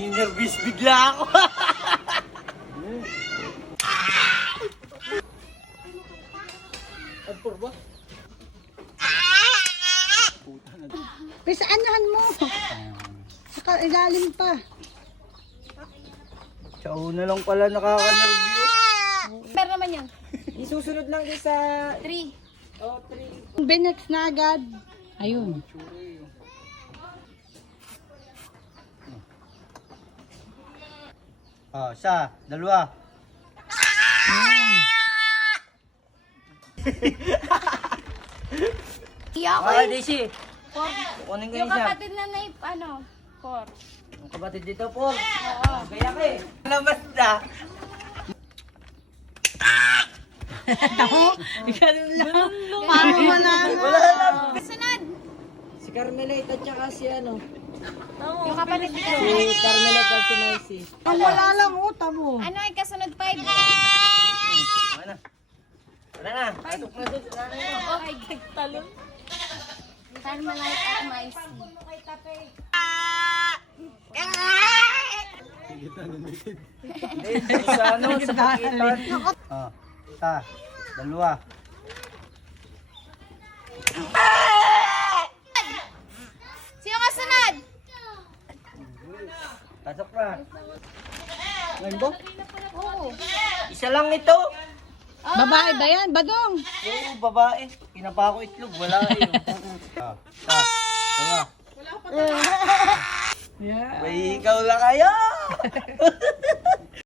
Ninervous bigla ako. Ampor ba? Pisa anahan mo. Saka ilalim pa. Sa una lang pala nakaka-nervous. Pero naman yun. Isusunod lang din sa 3. oh, 3. Binex na agad. Ayun. Oh, isa, dalawa. Iya ako Ah, eh. Daisy. 4. Kunin ko Yung yung isa. kapatid na naip, 4. Yung kapatid dito po. Oo. Kaya ka eh. Labas na. Ganun lang. Paano malaman? Wala lang. Sunod. Si Carmelita at saka si ano, Yung kapatid ko. si Carmelita at si Maisy. Ang wala lang uta mo. Ano ay kasunod 5? Ano? Wala na. Pasok na doon. Wala na yun. Okay, talon. Carmelite at Maisy. Hindi, sa ano, sa pakitan. Oh, isa, dalawa. Sino kasunod? Pasok na. Ngayon ba? Oo. Isa lang ito. Babae ba yan? Badong. Oo, babae. Pinapa ko itlog. Wala yun. Ah, isa, dalawa. Yeah. May ikaw lang kayo.